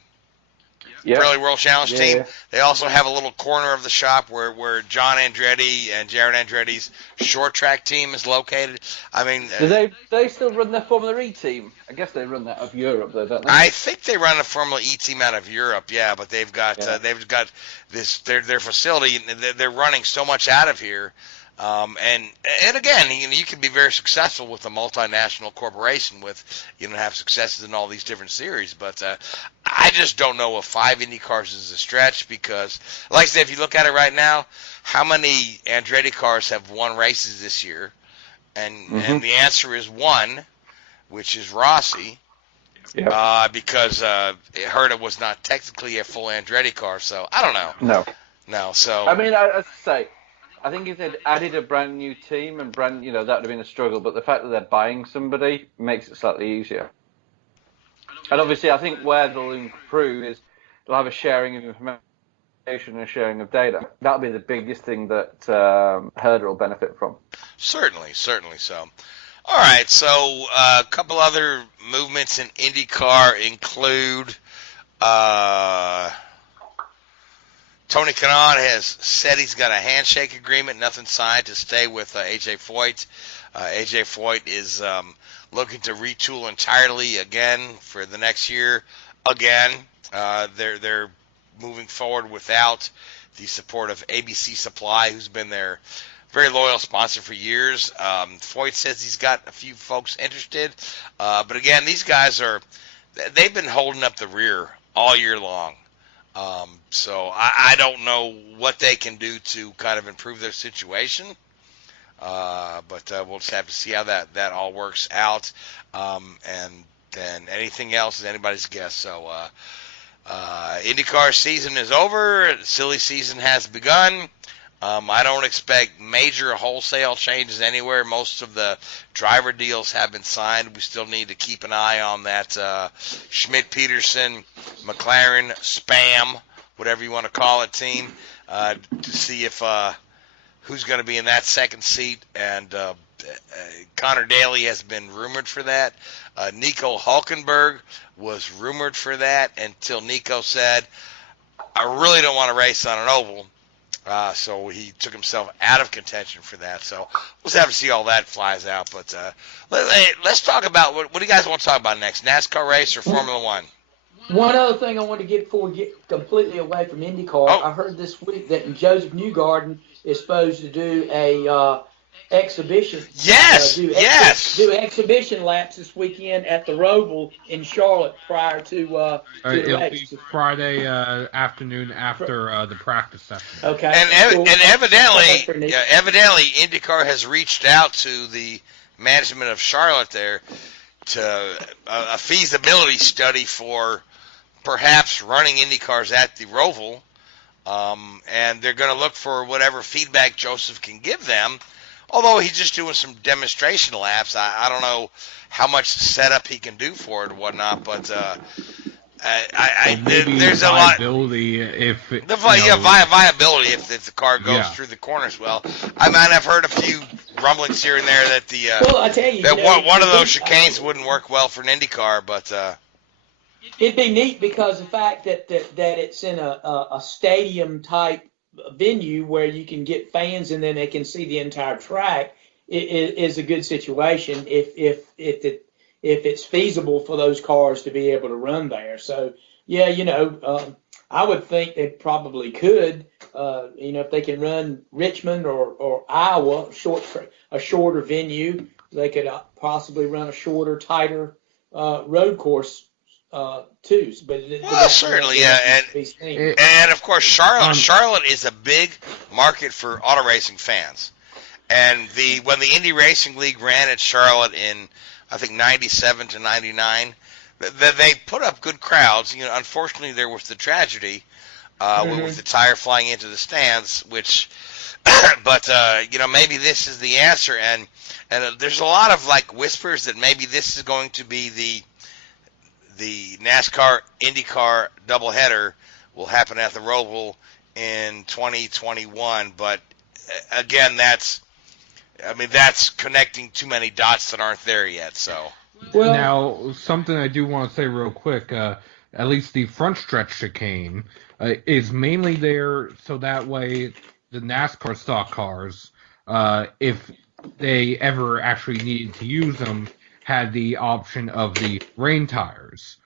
Yeah. Pirelli World Challenge team. Yeah. They also have a little corner of the shop where John Andretti and Jared Andretti's short track team is located. I mean, Do they still run their Formula E team? I guess they run that of Europe, though, don't they? I think they run a Formula E team out of Europe, yeah, but they've got this their facility. They're running so much out of here. And again, you can be very successful with a multinational corporation with, have successes in all these different series. But I just don't know if 5 Indy cars is a stretch because, like I said, if you look at it right now, how many Andretti cars have won races this year? And the answer is 1, which is Rossi. Yeah. Because Herta was not technically a full Andretti car, so I don't know. No. So I mean, as I say, I think if they'd added a brand new team and that would have been a struggle. But the fact that they're buying somebody makes it slightly easier. And obviously, I think where they'll improve is they'll have a sharing of information and a sharing of data. That'll be the biggest thing that Herta will benefit from. Certainly so. All right, so a couple other movements in IndyCar include Tony Kanaan has said he's got a handshake agreement, nothing signed, to stay with A.J. Foyt. A.J. Foyt is looking to retool entirely again for the next year. Again, they're moving forward without the support of ABC Supply, who's been their very loyal sponsor for years. Foyt says he's got a few folks interested. But again, these guys they've been holding up the rear all year long. So I don't know what they can do to kind of improve their situation. But we'll just have to see how that all works out. And then anything else is anybody's guess. So IndyCar season is over. Silly season has begun. I don't expect major wholesale changes anywhere. Most of the driver deals have been signed. We still need to keep an eye on that Schmidt-Peterson, McLaren, spam, whatever you want to call it, team, to see if who's going to be in that second seat. And Connor Daly has been rumored for that. Nico Hulkenberg was rumored for that until Nico said, I really don't want to race on an oval. So he took himself out of contention for that. So we'll have to see all that flies out. But let's talk about what do you guys want to talk about next? NASCAR race or Formula One? One other thing I want to get before we get completely away from IndyCar. I heard this week that Josef Newgarden is supposed to do a exhibition. Yes, do exhibition laps this weekend at the Roval in Charlotte prior to the it'll race. be Friday afternoon after the practice session. Okay. And evidently, IndyCar has reached out to the management of Charlotte there to a feasibility study for perhaps running IndyCars at the Roval, and they're going to look for whatever feedback Josef can give them. Although he's just doing some demonstration laps, I don't know how much setup he can do for it or whatnot. But there's a lot. Viability viability if the car goes through the corners well. I might have heard a few rumblings here and there that I tell you, that one of those chicanes wouldn't work well for an IndyCar, but it'd be neat because the fact that it's in a stadium type venue where you can get fans and then they can see the entire track is a good situation if it's feasible for those cars to be able to run there. So I would think they probably could, if they can run Richmond or Iowa, a shorter venue, they could possibly run a shorter, tighter road course too. But certainly, yeah, and of course, Charlotte is a big market for auto racing fans. And when the Indy Racing League ran at Charlotte in, I think, 97 to 99, they put up good crowds. Unfortunately, there was the tragedy with the tire flying into the stands, which, but maybe this is the answer. And there's a lot of whispers that maybe this is going to be the NASCAR IndyCar doubleheader will happen at the Roval in 2021. But again, that's connecting too many dots that aren't there yet. So now, something I do want to say real quick. at least the front stretch chicane, is mainly there so that way the NASCAR stock cars, if they ever actually needed to use them, had the option of the rain tires.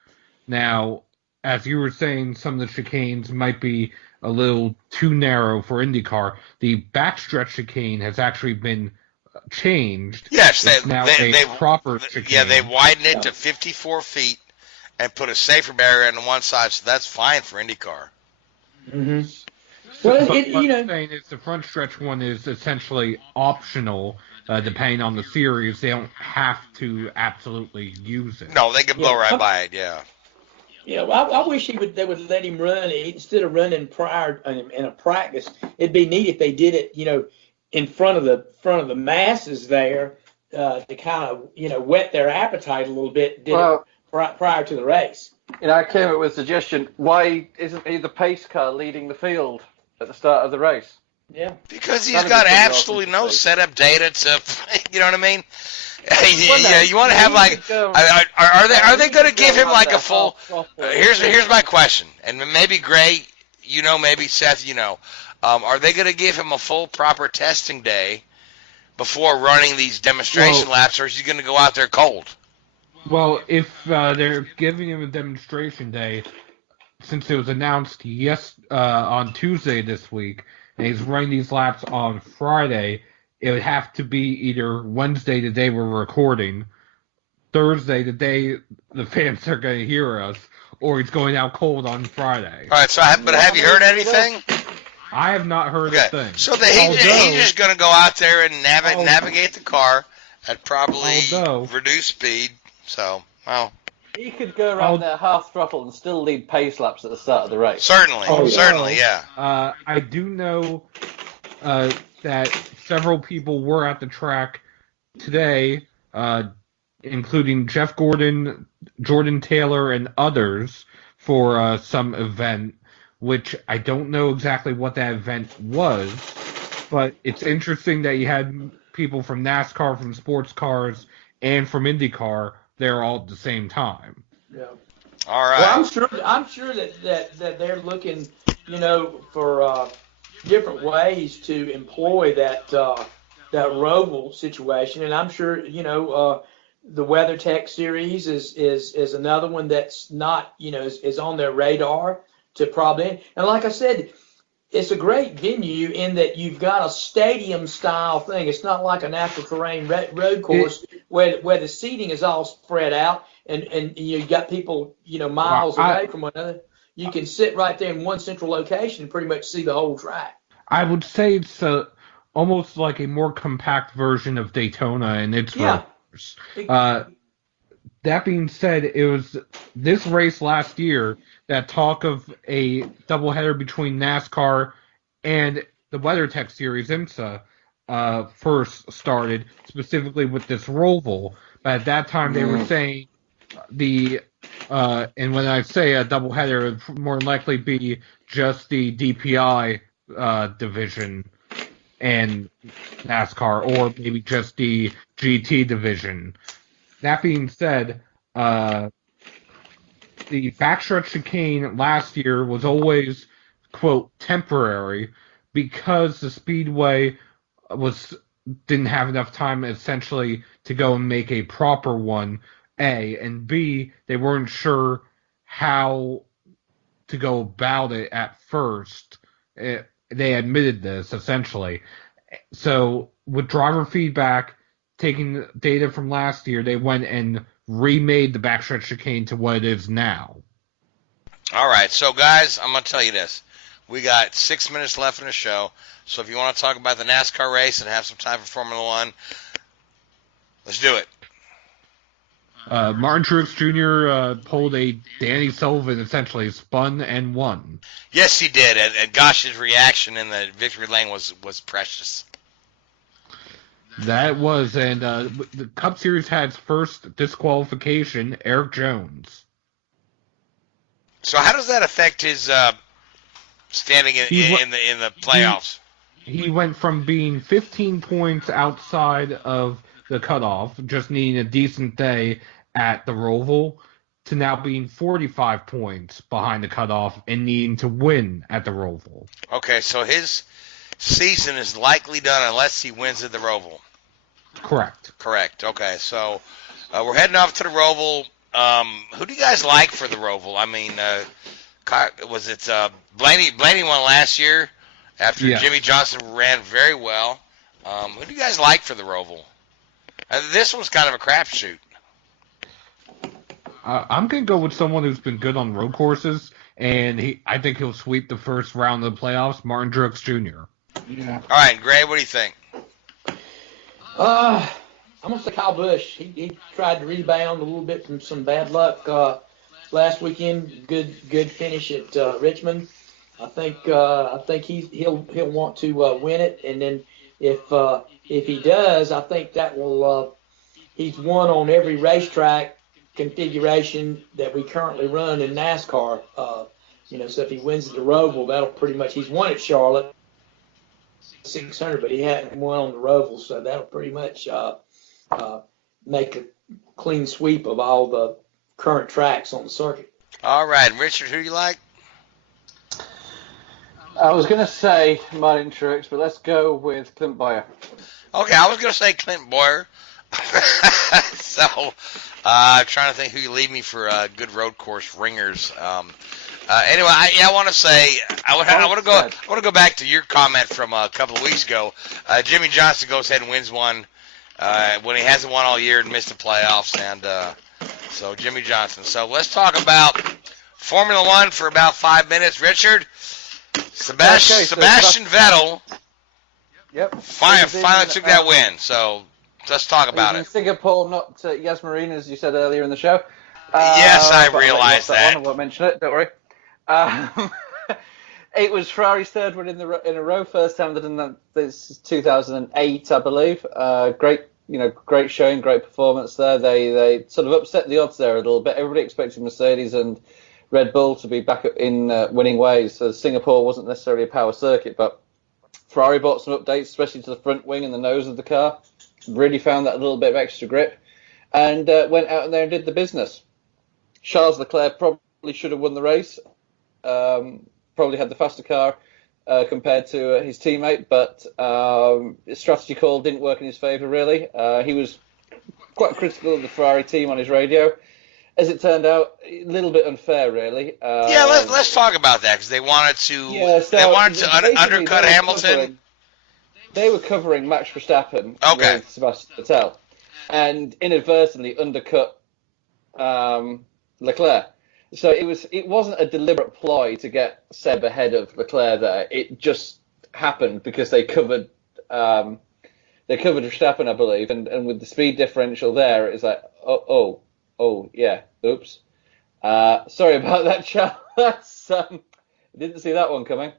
Now, as you were saying, some of the chicanes might be a little too narrow for IndyCar. The backstretch chicane has actually been changed. Yes, It's now a proper chicane. Yeah, they widened it to 54 feet and put a safer barrier on one side, so that's fine for IndyCar. Mm-hmm. Well, Well, what I'm saying is the front stretch one is essentially optional, depending on the series. They don't have to absolutely use it. No, they can blow right by it, yeah. Yeah, well, I wish they would let him run instead of running prior in a practice. It'd be neat if they did it, in front of the masses there, to kind of whet their appetite a little bit. Prior to the race. I came up with a suggestion. Why isn't he the pace car leading the field at the start of the race? Yeah. Because he's got absolutely no setup data to, you know what I mean? You want to have are they going to give him like a full? Here's my question, and maybe Gray, maybe Seth, are they going to give him a full proper testing day before running these demonstration laps, or is he going to go out there cold? Well, if they're giving him a demonstration day, since it was announced on Tuesday this week, and he's running these laps on Friday, it would have to be either Wednesday, the day we're recording, Thursday, the day the fans are going to hear us, or he's going out cold on Friday. All right, so have you heard anything? I have not heard a thing. So he's just going to go out there and navigate the car at probably reduced speed. So, well. He could go around there half throttle and still lead pace laps at the start of the race. Certainly, yeah. I do know that several people were at the track today, including Jeff Gordon, Jordan Taylor, and others for some event, which I don't know exactly what that event was, but it's interesting that you had people from NASCAR, from sports cars, and from IndyCar there all at the same time. Yeah. All right. Well, I'm sure that they're looking, for different ways to employ that Roval situation, and I'm sure the WeatherTech series is another one that's not is on their radar to probably. And like I said, it's a great venue in that you've got a stadium style thing. It's not like a natural terrain road course where the seating is all spread out and you've got people miles away from one another. You can sit right there in one central location and pretty much see the whole track. I would say it's almost like a more compact version of Daytona in its verse. That being said, it was this race last year that talk of a doubleheader between NASCAR and the WeatherTech Series IMSA first started, specifically with this Roval. But at that time, they were saying and when I say a doubleheader, it would more likely be just the DPI division and NASCAR, or maybe just the GT division. That being said, the backstretch chicane last year was always, quote, temporary because the speedway didn't have enough time essentially to go and make a proper one, A, and B, they weren't sure how to go about it at first. They admitted this, essentially. So with driver feedback, taking data from last year, they went and remade the backstretch chicane to what it is now. All right, so guys, I'm going to tell you this. We got 6 minutes left in the show, so if you want to talk about the NASCAR race and have some time for Formula One, let's do it. Martin Truex Jr. Pulled a Danny Sullivan, essentially spun and won. Yes, he did, and gosh, his reaction in the victory lane was precious. That was, and the Cup Series had its first disqualification, Eric Jones. So how does that affect his standing in the playoffs? He went from being 15 points outside of the cutoff, just needing a decent day at the Roval, to now being 45 points behind the cutoff and needing to win at the Roval. Okay, so his season is likely done unless he wins at the Roval. Correct. Correct. Okay, so we're heading off to the Roval. Who do you guys like for the Roval? I mean, was it Blaney? Blaney won last year after Jimmy Johnson ran very well. Who do you guys like for the Roval? This one's kind of a crapshoot. I'm going to go with someone who's been good on road courses, and I think he'll sweep the first round of the playoffs, Martin Truex Jr. Yeah. All right, Gray, what do you think? I'm going to say Kyle Busch. He tried to rebound a little bit from some bad luck last weekend. Good finish at Richmond. I think he'll want to win it, and then if he does, I think that will he's won on every racetrack configuration that we currently run in NASCAR. So if he wins at the Roval, that'll pretty much, he's won at Charlotte 600, but he hadn't won on the Roval, so that'll pretty much make a clean sweep of all the current tracks on the circuit. All right, Richard, who do you like? I was going to say Martin Truex, but let's go with Clint Boyer. Okay, I was going to say Clint Boyer. So, I'm trying to think who you leave me for good road course ringers. Anyway, I want to say I want to go back to your comment from a couple of weeks ago. Jimmy Johnson goes ahead and wins one when he hasn't won all year and missed the playoffs, and so Jimmy Johnson. So let's talk about Formula One for about 5 minutes. Richard, Sebastian Vettel. Yep. Finally took that win. So let's talk about in it. Singapore, not Yas Marina, as you said earlier in the show. Yes, I realized that. I won't mention it. Don't worry. It was Ferrari's third win in a row. First time they've done that. This is 2008, I believe. Great showing, great performance there. They sort of upset the odds there a little bit. Everybody expected Mercedes and Red Bull to be back in winning ways. So Singapore wasn't necessarily a power circuit, but Ferrari brought some updates, especially to the front wing and the nose of the car. Really found that a little bit of extra grip, and went out there and did the business. Charles Leclerc probably should have won the race. Probably had the faster car compared to his teammate, but his strategy call didn't work in his favour, really. He was quite critical of the Ferrari team on his radio. As it turned out, a little bit unfair, really. Let's talk about that, because they wanted to undercut Hamilton. They were covering Max Verstappen with Sebastian Vettel, and inadvertently undercut Leclerc. So it wasn't a deliberate ploy to get Seb ahead of Leclerc there. It just happened because they covered Verstappen, I believe, and with the speed differential there, it's like oops. Sorry about that, Charles. Didn't see that one coming.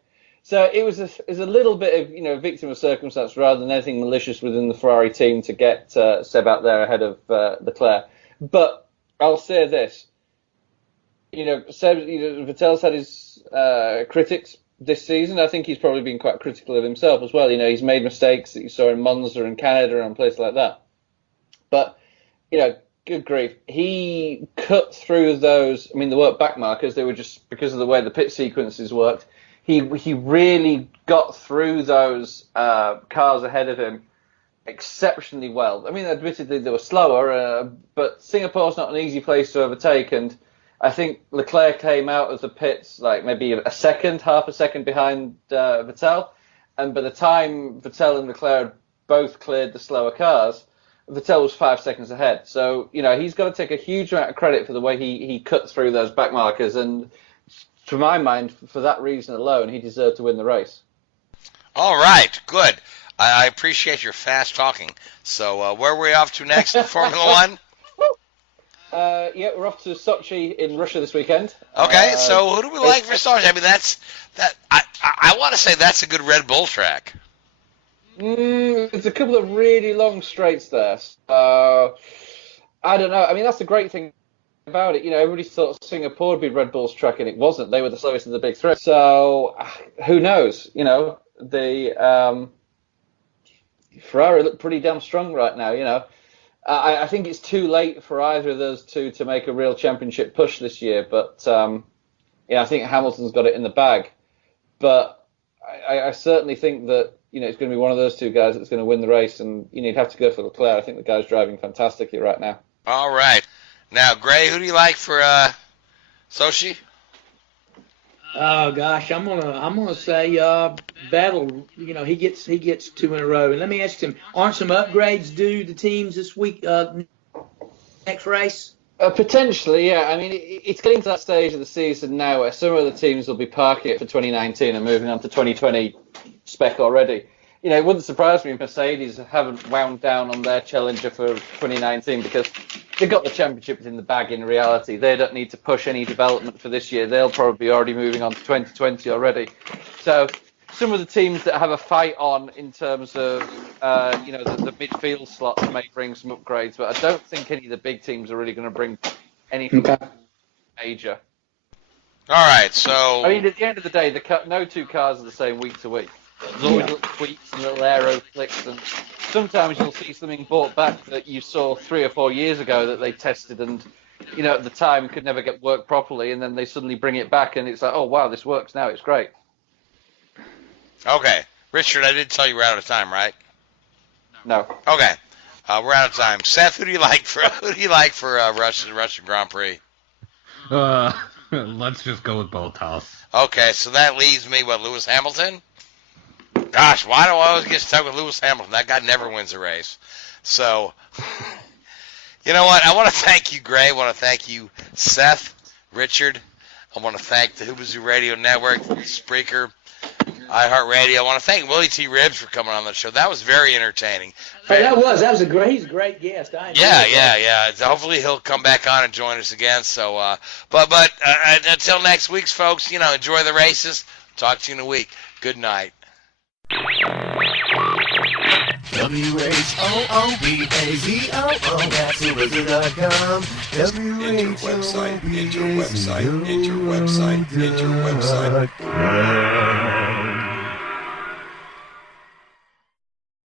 So it was a little bit of victim of circumstance rather than anything malicious within the Ferrari team to get Seb out there ahead of Leclerc. But I'll say this. Vettel's had his critics this season. I think he's probably been quite critical of himself as well. He's made mistakes that you saw in Monza and Canada and places like that. But, good grief. He cut through those. I mean, they weren't back markers. They were just because of the way the pit sequences worked. He really got through those cars ahead of him exceptionally well. I mean, admittedly, they were slower, but Singapore's not an easy place to overtake, and I think Leclerc came out of the pits like maybe half a second behind Vettel, and by the time Vettel and Leclerc both cleared the slower cars, Vettel was 5 seconds ahead. So, he's got to take a huge amount of credit for the way he cut through those back markers, and to my mind, for that reason alone, he deserved to win the race. All right, good. I appreciate your fast talking. So where are we off to next in Formula One? We're off to Sochi in Russia this weekend. Okay, so who do we like for Sochi? I mean, I want to say that's a good Red Bull track. There's a couple of really long straights there. I don't know. I mean, that's the great thing about it. Everybody thought Singapore would be Red Bull's track, and it wasn't. They were the slowest of the big three. So who knows? The Ferrari look pretty damn strong right now. I think it's too late for either of those two to make a real championship push this year. But I think Hamilton's got it in the bag. But I certainly think that it's going to be one of those two guys that's going to win the race, and you'd have to go for Leclerc. I think the guy's driving fantastically right now. All right, now Gray, who do you like for Sochi? Oh gosh, I'm gonna say Vettel. He gets 2 in a row. And let me ask him: aren't some upgrades due to teams this week? Next race? Potentially, yeah. I mean, it's getting to that stage of the season now where some of the teams will be parking it for 2019 and moving on to 2020 spec already. It wouldn't surprise me if Mercedes haven't wound down on their challenger for 2019 because they've got the championship in the bag in reality. They don't need to push any development for this year. They'll probably be already moving on to 2020 already. So some of the teams that have a fight on in terms of, the midfield slots may bring some upgrades, but I don't think any of the big teams are really going to bring anything major. All right, so... I mean, at the end of the day, no two cars are the same week to week. There's always little tweaks and little aero flicks, and sometimes you'll see something brought back that you saw 3 or 4 years ago that they tested and, at the time could never get worked properly, and then they suddenly bring it back and it's like, oh, wow, this works now, it's great. Okay. Richard, I did tell you we're out of time, right? No. Okay. We're out of time. Seth, who do you like for Russian Grand Prix? Let's just go with Bottas. Okay, so that leaves me, Lewis Hamilton? Gosh, why do I always get stuck with Lewis Hamilton? That guy never wins a race. So, you know what? I want to thank you, Gray. I want to thank you, Seth, Richard. I want to thank the Hoobazoo Radio Network, Spreaker, iHeartRadio. I want to thank Willy T. Ribbs for coming on the show. That was very entertaining. That was he's a great guest. Yeah. Hopefully he'll come back on and join us again. So, but until next week's folks, enjoy the races. Talk to you in a week. Good night. WHOOBAZOO, that's Hoobazoo.com. Enter website, enter website, enter website, enter website.